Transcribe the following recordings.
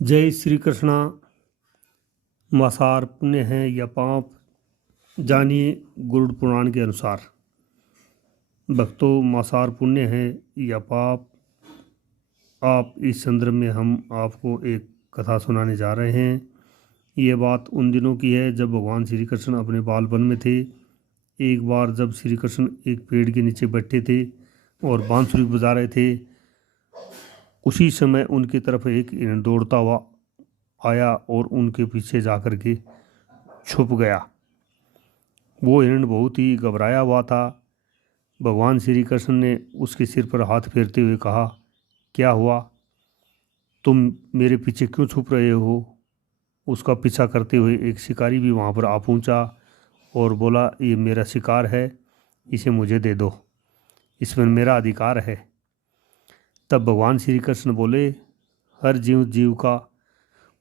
जय श्री कृष्णा। मांसाहार पुण्य है या पाप, जानिए गरुड़ पुराण के अनुसार। भक्तों, मांसाहार पुण्य है या पाप, आप इस संदर्भ में हम आपको एक कथा सुनाने जा रहे हैं। ये बात उन दिनों की है जब भगवान श्री कृष्ण अपने बालपन में थे। एक बार जब श्री कृष्ण एक पेड़ के नीचे बैठे थे और बांसुरी बजा रहे थे, उसी समय उनकी तरफ एक हिरण दौड़ता हुआ आया और उनके पीछे जाकर के छुप गया। वो हिरण बहुत ही घबराया हुआ था। भगवान श्री कृष्ण ने उसके सिर पर हाथ फेरते हुए कहा, क्या हुआ, तुम मेरे पीछे क्यों छुप रहे हो। उसका पीछा करते हुए एक शिकारी भी वहाँ पर आ पहुँचा और बोला, ये मेरा शिकार है, इसे मुझे दे दो, इसमें मेरा अधिकार है। तब भगवान श्री कृष्ण बोले, हर जीव का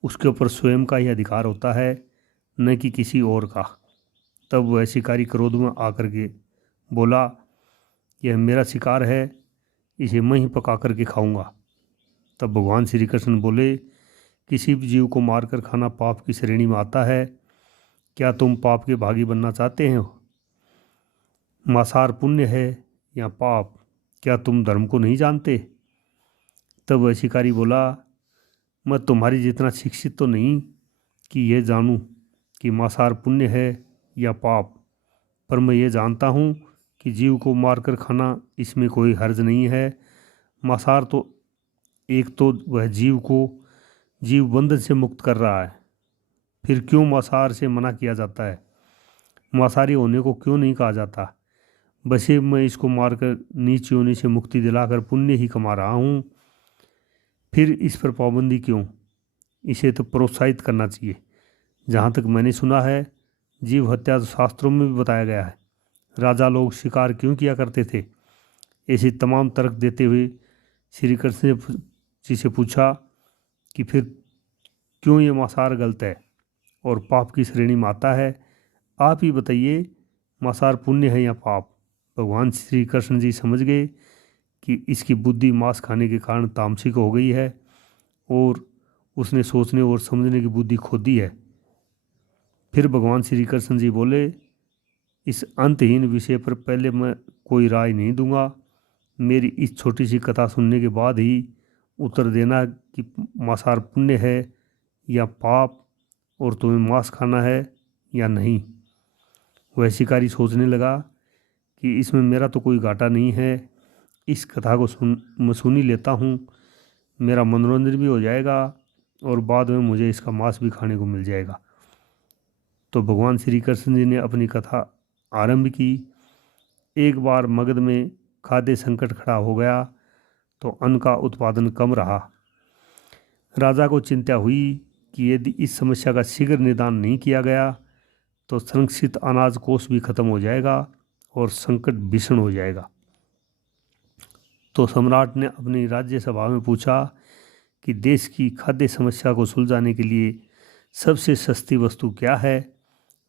उसके ऊपर स्वयं का ही अधिकार होता है, न कि किसी और का। तब वह शिकारी क्रोध में आकर के बोला, यह मेरा शिकार है, इसे मैं ही पका करके खाऊंगा। तब भगवान श्री कृष्ण बोले, किसी भी जीव को मारकर खाना पाप की श्रेणी में आता है। क्या तुम पाप के भागी बनना चाहते हो। मांसाहार पुण्य है या पाप, क्या तुम धर्म को नहीं जानते। तब वह शिकारी बोला, मैं तुम्हारी जितना शिक्षित तो नहीं कि यह जानूं कि मांसाहार पुण्य है या पाप, पर मैं ये जानता हूँ कि जीव को मारकर खाना, इसमें कोई हर्ज नहीं है। मांसाहार तो एक तो वह जीव को जीव बंधन से मुक्त कर रहा है, फिर क्यों मांसाहार से मना किया जाता है। मांसाहारी होने को क्यों नहीं कहा जाता। बसे मैं इसको मारकर नीच योनि से मुक्ति दिलाकर पुण्य ही कमा रहा हूँ, फिर इस पर पाबंदी क्यों। इसे तो प्रोत्साहित करना चाहिए। जहाँ तक मैंने सुना है, जीव हत्या तो शास्त्रों में भी बताया गया है। राजा लोग शिकार क्यों किया करते थे। ऐसे तमाम तर्क देते हुए श्री कृष्ण जी से पूछा कि फिर क्यों ये मांसाहार गलत है और पाप की श्रेणी में आता है। आप ही बताइए, मांसाहार पुण्य है या पाप। भगवान श्री कृष्ण जी समझ गए कि इसकी बुद्धि मांस खाने के कारण तामसिक हो गई है और उसने सोचने और समझने की बुद्धि खो दी है। फिर भगवान श्री कृष्ण जी बोले, इस अंतहीन विषय पर पहले मैं कोई राय नहीं दूंगा। मेरी इस छोटी सी कथा सुनने के बाद ही उत्तर देना कि मांसाहार पुण्य है या पाप, और तुम्हें मांस खाना है या नहीं। वह शिकारी सोचने लगा कि इसमें मेरा तो कोई घाटा नहीं है, इस कथा को मैं सुन ही लेता हूँ, मेरा मनोरंजन भी हो जाएगा और बाद में मुझे इसका मांस भी खाने को मिल जाएगा। तो भगवान श्री कृष्ण जी ने अपनी कथा आरंभ की। एक बार मगध में खाद्य संकट खड़ा हो गया तो अन्न का उत्पादन कम रहा। राजा को चिंता हुई कि यदि इस समस्या का शीघ्र निदान नहीं किया गया तो संरक्षित अनाज कोष भी खत्म हो जाएगा और संकट भीषण हो जाएगा। तो सम्राट ने अपनी राज्यसभा में पूछा कि देश की खाद्य समस्या को सुलझाने के लिए सबसे सस्ती वस्तु क्या है।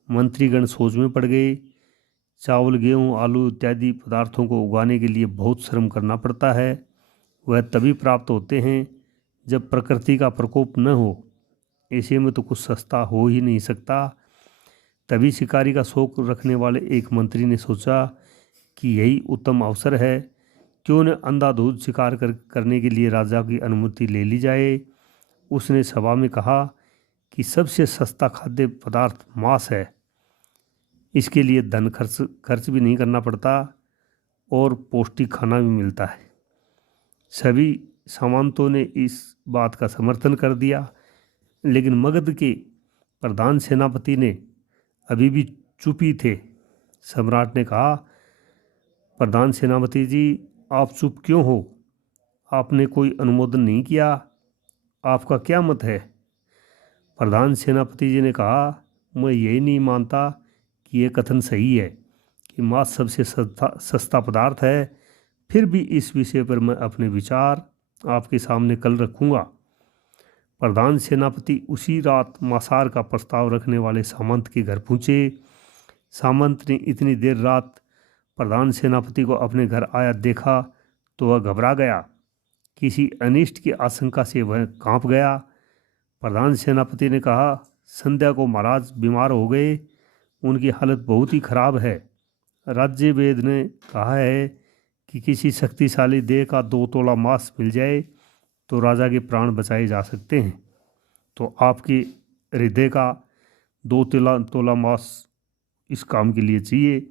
मंत्रीगण सोच में पड़ गए। चावल, गेहूँ, आलू इत्यादि पदार्थों को उगाने के लिए बहुत श्रम करना पड़ता है। वह तभी प्राप्त होते हैं जब प्रकृति का प्रकोप न हो। ऐसे में तो कुछ सस्ता हो ही नहीं सकता। तभी शिकारी का शौक रखने वाले एक मंत्री ने सोचा कि यही उत्तम अवसर है, क्यों न अंधाधुंध शिकार करने के लिए राजा की अनुमति ले ली जाए। उसने सभा में कहा कि सबसे सस्ता खाद्य पदार्थ मांस है। इसके लिए धन खर्च भी नहीं करना पड़ता और पौष्टिक खाना भी मिलता है। सभी सामंतों ने इस बात का समर्थन कर दिया, लेकिन मगध के प्रधान सेनापति ने अभी भी चुप ही थे। सम्राट ने कहा, प्रधान सेनापति जी, आप चुप क्यों हो। आपने कोई अनुमोदन नहीं किया, आपका क्या मत है। प्रधान सेनापति जी ने कहा, मैं यही नहीं मानता कि यह कथन सही है कि मांस सबसे सस्ता पदार्थ है। फिर भी इस विषय पर मैं अपने विचार आपके सामने कल रखूँगा। प्रधान सेनापति उसी रात मांसाहार का प्रस्ताव रखने वाले सामंत के घर पहुँचे। सामंत ने इतनी देर रात प्रधान सेनापति को अपने घर आया देखा तो वह घबरा गया। किसी अनिष्ट की आशंका से वह कांप गया। प्रधान सेनापति ने कहा, संध्या को महाराज बीमार हो गए, उनकी हालत बहुत ही खराब है। राज्य वेद ने कहा है कि किसी शक्तिशाली देह का 2 तोला मांस मिल जाए तो राजा के प्राण बचाए जा सकते हैं। तो आपके हृदय का 2 तोला मांस इस काम के लिए चाहिए,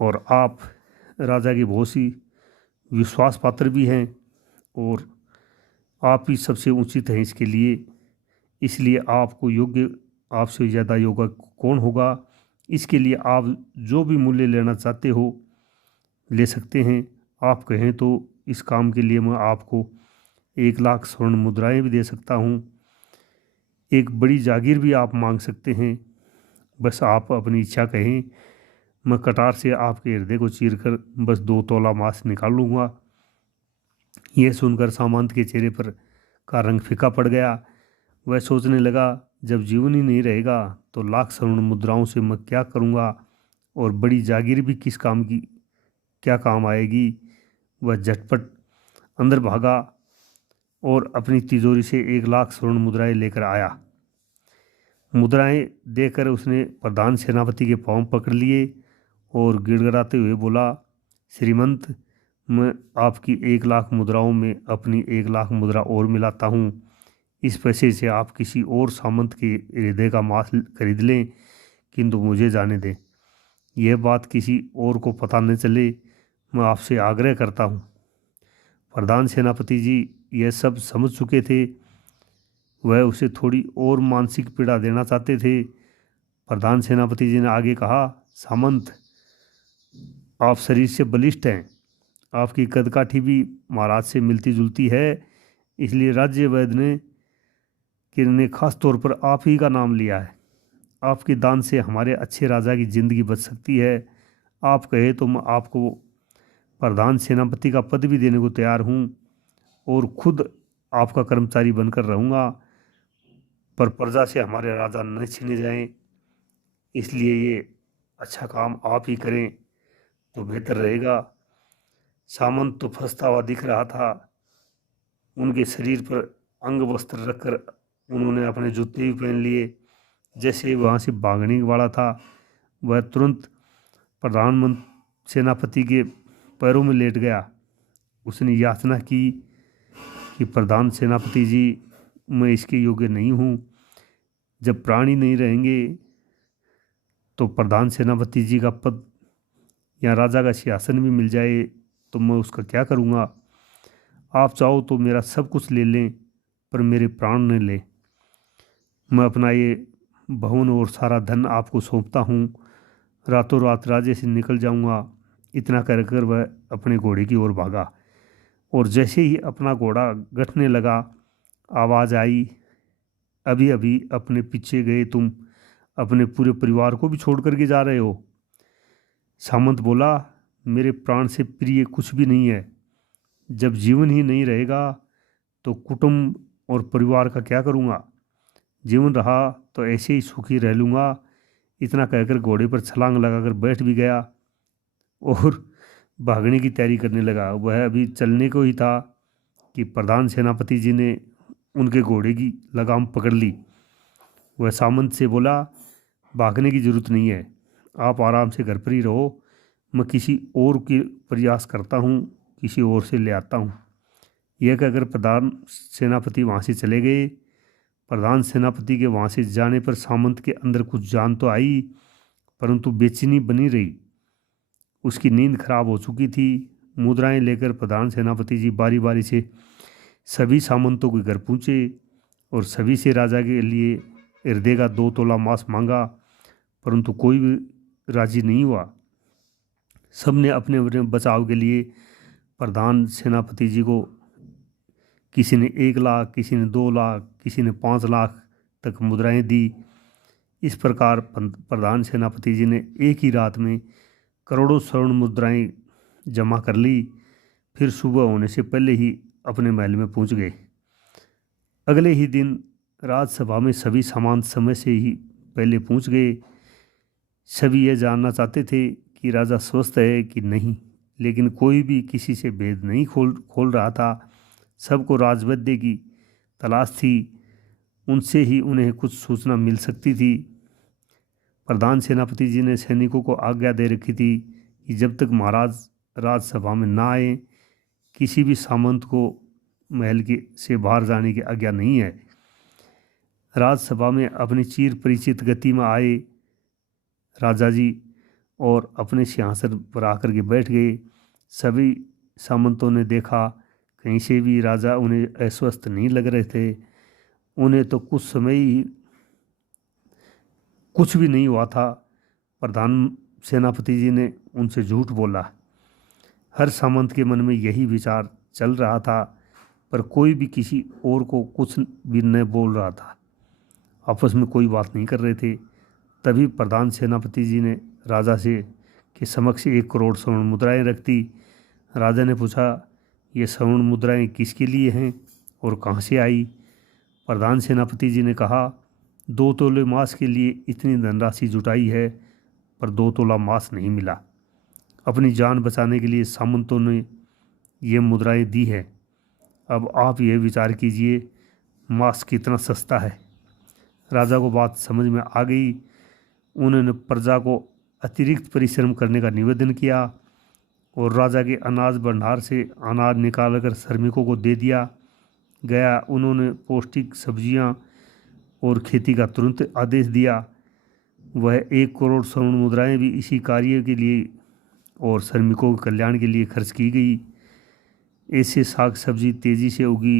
और आप राजा के बहुत सी विश्वास पात्र भी हैं, और आप ही सबसे उचित हैं इसके लिए। इसलिए आपको योग्य, आपसे ज़्यादा योग्य कौन होगा। इसके लिए आप जो भी मूल्य लेना चाहते हो ले सकते हैं। आप कहें तो इस काम के लिए मैं आपको 1 लाख स्वर्ण मुद्राएं भी दे सकता हूँ। एक बड़ी जागीर भी आप मांग सकते हैं। बस आप अपनी इच्छा कहें, मैं कटार से आपके हृदय को चीरकर बस 2 तोला मांस निकाल लूँगा। यह सुनकर सामंत के चेहरे पर का रंग फीका पड़ गया। वह सोचने लगा, जब जीवन ही नहीं रहेगा तो लाख स्वर्ण मुद्राओं से मैं क्या करूँगा, और बड़ी जागीर भी किस काम की, क्या काम आएगी। वह झटपट अंदर भागा और अपनी तिजोरी से 1 लाख स्वर्ण मुद्राएं लेकर आया। मुद्राएं देकर उसने प्रधान सेनापति के पांव पकड़ लिए और गिड़गिड़ाते हुए बोला, श्रीमंत, मैं आपकी 1 लाख मुद्राओं में अपनी 1 लाख मुद्रा और मिलाता हूँ। इस पैसे से आप किसी और सामंत के हृदय का मांस खरीद लें, किंतु मुझे जाने दें। यह बात किसी और को पता न चले, मैं आपसे आग्रह करता हूँ। प्रधान सेनापति जी यह सब समझ चुके थे। वह उसे थोड़ी और मानसिक पीड़ा देना चाहते थे। प्रधान सेनापति जी ने आगे कहा, सामंत, आप शरीर से बलिष्ठ हैं, आपकी कदकाठी भी महाराज से मिलती जुलती है। इसलिए राज्य वैद्य ने खास तौर पर आप ही का नाम लिया है। आपके दान से हमारे अच्छे राजा की जिंदगी बच सकती है। आप कहे तो मैं आपको प्रधान सेनापति का पद भी देने को तैयार हूँ, और खुद आपका कर्मचारी बनकर रहूँगा, पर प्रजा से हमारे राजा न छीने जाएं। इसलिए ये अच्छा काम आप ही करें तो बेहतर रहेगा। सामंत तो फंसता हुआ दिख रहा था। उनके शरीर पर अंग वस्त्र रखकर उन्होंने अपने जूते भी पहन लिए। जैसे वहाँ से भागने वाला था, वह तुरंत प्रधानमंत्री सेनापति के पैरों में लेट गया। उसने याचना की कि प्रधान सेनापति जी, मैं इसके योग्य नहीं हूँ। जब प्राणी नहीं रहेंगे तो प्रधान सेनापति जी का पद या राजा का सिंहासन भी मिल जाए तो मैं उसका क्या करूँगा। आप चाहो तो मेरा सब कुछ ले लें, पर मेरे प्राण न लें। मैं अपना ये भवन और सारा धन आपको सौंपता हूँ। रातों रात राज्य से निकल जाऊँगा। इतना कहकर वह अपने घोड़े की ओर भागा, और जैसे ही अपना घोड़ा गठने लगा, आवाज़ आई, अभी अभी अपने पीछे गए तुम अपने पूरे परिवार को भी छोड़ करके जा रहे हो। सामंत बोला, मेरे प्राण से प्रिय कुछ भी नहीं है। जब जीवन ही नहीं रहेगा तो कुटुंब और परिवार का क्या करूँगा। जीवन रहा तो ऐसे ही सुखी रह लूँगा। इतना कहकर घोड़े पर छलांग लगाकर बैठ भी गया और भागने की तैयारी करने लगा। वह अभी चलने को ही था कि प्रधान सेनापति जी ने उनके घोड़े की लगाम पकड़ ली। वह सामंत से बोला, भागने की जरूरत नहीं है, आप आराम से घर पर ही रहो। मैं किसी और के प्रयास करता हूँ, किसी और से ले आता हूँ। यह कहकर प्रधान सेनापति वहाँ से चले गए। प्रधान सेनापति के वहाँ से जाने पर सामंत के अंदर कुछ जान तो आई, परंतु बेचैनी बनी रही। उसकी नींद खराब हो चुकी थी। मुद्राएं लेकर प्रधान सेनापति जी बारी बारी से सभी सामंतों के घर पहुँचे और सभी से राजा के लिए हृदय का 2 तोला मांस मांगा, परंतु कोई भी राजी नहीं हुआ। सब ने अपने अपने बचाव के लिए प्रधान सेनापति जी को, किसी ने 1 लाख, किसी ने 2 लाख, किसी ने 5 लाख तक मुद्राएं दी। इस प्रकार प्रधान सेनापति जी ने एक ही रात में करोड़ों स्वर्ण मुद्राएं जमा कर ली। फिर सुबह होने से पहले ही अपने महल में पहुंच गए। अगले ही दिन राजसभा में सभी सामंत समय से ही पहले पहुंच गए। सभी यह जानना चाहते थे कि राजा स्वस्थ है कि नहीं, लेकिन कोई भी किसी से भेद नहीं खोल रहा था। सबको राजवैद्य की तलाश थी। उनसे ही उन्हें कुछ सूचना मिल सकती थी। प्रधान सेनापति जी ने सैनिकों को आज्ञा दे रखी थी कि जब तक महाराज राजसभा में ना आए किसी भी सामंत को महल के से बाहर जाने की आज्ञा नहीं है। राजसभा में अपनी चिर परिचित गति में आए राजा जी और अपने सिंहासन पर आकर के बैठ गए। सभी सामंतों ने देखा कहीं से भी राजा उन्हें अस्वस्थ नहीं लग रहे थे। उन्हें तो कुछ समय ही कुछ भी नहीं हुआ था। प्रधान सेनापति जी ने उनसे झूठ बोला। हर सामंत के मन में यही विचार चल रहा था, पर कोई भी किसी और को कुछ भी न बोल रहा था। आपस में कोई बात नहीं कर रहे थे। तभी प्रधान सेनापति जी ने राजा से के समक्ष 1 करोड़ स्वर्ण मुद्राएं रख दी। राजा ने पूछा, ये स्वर्ण मुद्राएं किसके लिए हैं और कहाँ से आई? प्रधान सेनापति जी ने कहा, 2 तोले मांस के लिए इतनी धनराशि जुटाई है, पर 2 तोला मांस नहीं मिला। अपनी जान बचाने के लिए सामंतों ने ये मुद्राएं दी है। अब आप यह विचार कीजिए मांस कितना सस्ता है। राजा को बात समझ में आ गई। उन्होंने प्रजा को अतिरिक्त परिश्रम करने का निवेदन किया और राजा के अनाज भंडार से अनाज निकालकर श्रमिकों को दे दिया गया। उन्होंने पौष्टिक सब्जियां और खेती का तुरंत आदेश दिया। वह 1 करोड़ स्वर्ण मुद्राएं भी इसी कार्य के लिए और श्रमिकों के कल्याण के लिए खर्च की गई। ऐसे साग सब्जी तेज़ी से उगी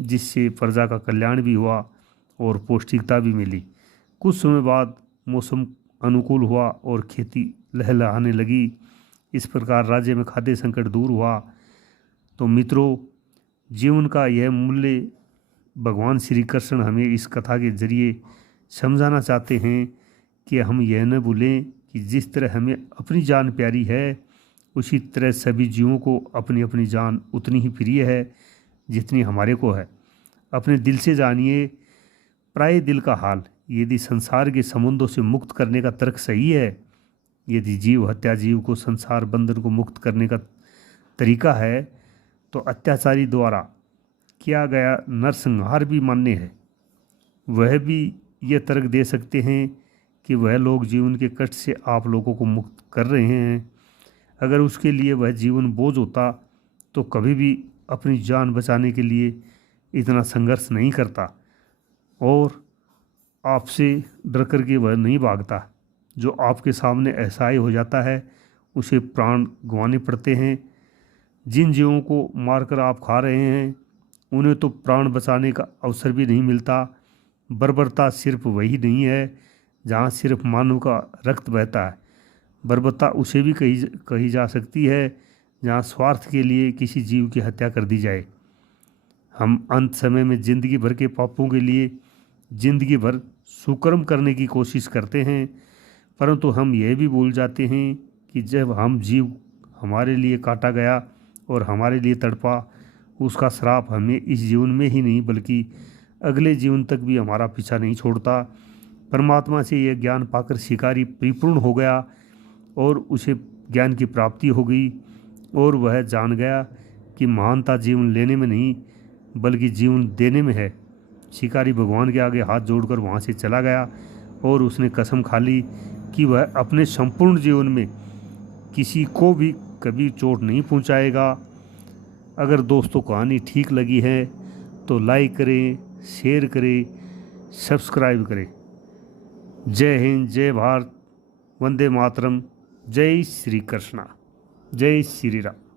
जिससे प्रजा का कल्याण भी हुआ और पौष्टिकता भी मिली। कुछ समय बाद मौसम अनुकूल हुआ और खेती लहलहाने लगी। इस प्रकार राज्य में खाद्य संकट दूर हुआ। तो मित्रों, जीवन का यह मूल्य भगवान श्री कृष्ण हमें इस कथा के जरिए समझाना चाहते हैं कि हम यह न भूलें कि जिस तरह हमें अपनी जान प्यारी है, उसी तरह सभी जीवों को अपनी अपनी जान उतनी ही प्रिय है जितनी हमारे को है। अपने दिल से जानिए प्राय दिल का हाल। यदि संसार के संबंधों से मुक्त करने का तर्क सही है, यदि जीव हत्या जीव को संसार बंधन को मुक्त करने का तरीका है, तो अत्याचारी द्वारा किया गया नरसंहार भी मान्य है। वह भी ये तर्क दे सकते हैं कि वह लोग जीवन के कष्ट से आप लोगों को मुक्त कर रहे हैं। अगर उसके लिए वह जीवन बोझ होता तो कभी भी अपनी जान बचाने के लिए इतना संघर्ष नहीं करता और आपसे डर कर के वह नहीं भागता। जो आपके सामने असहाय हो जाता है उसे प्राण गंवाने पड़ते हैं। जिन जीवों को मारकर आप खा रहे हैं उन्हें तो प्राण बचाने का अवसर भी नहीं मिलता। बर्बरता सिर्फ वही नहीं है जहाँ सिर्फ मानव का रक्त बहता है। बर्बरता उसे भी कही जा सकती है जहाँ स्वार्थ के लिए किसी जीव की हत्या कर दी जाए। हम अंत समय में जिंदगी भर के पापों के लिए जिंदगी भर सुकर्म करने की कोशिश करते हैं, परंतु हम यह भी भूल जाते हैं कि जब हम जीव हमारे लिए काटा गया और हमारे लिए तड़पा, उसका श्राप हमें इस जीवन में ही नहीं बल्कि अगले जीवन तक भी हमारा पीछा नहीं छोड़ता। परमात्मा से यह ज्ञान पाकर शिकारी परिपूर्ण हो गया और उसे ज्ञान की प्राप्ति हो गई और वह जान गया कि महानता जीवन लेने में नहीं बल्कि जीवन देने में है। शिकारी भगवान के आगे हाथ जोड़कर वहाँ से चला गया और उसने कसम खा ली कि वह अपने संपूर्ण जीवन में किसी को भी कभी चोट नहीं पहुँचाएगा। अगर दोस्तों कहानी ठीक लगी है तो लाइक करें, शेयर करें, सब्सक्राइब करें। जय हिंद, जय भारत, वंदे मातरम, जय श्री कृष्णा, जय श्री राम।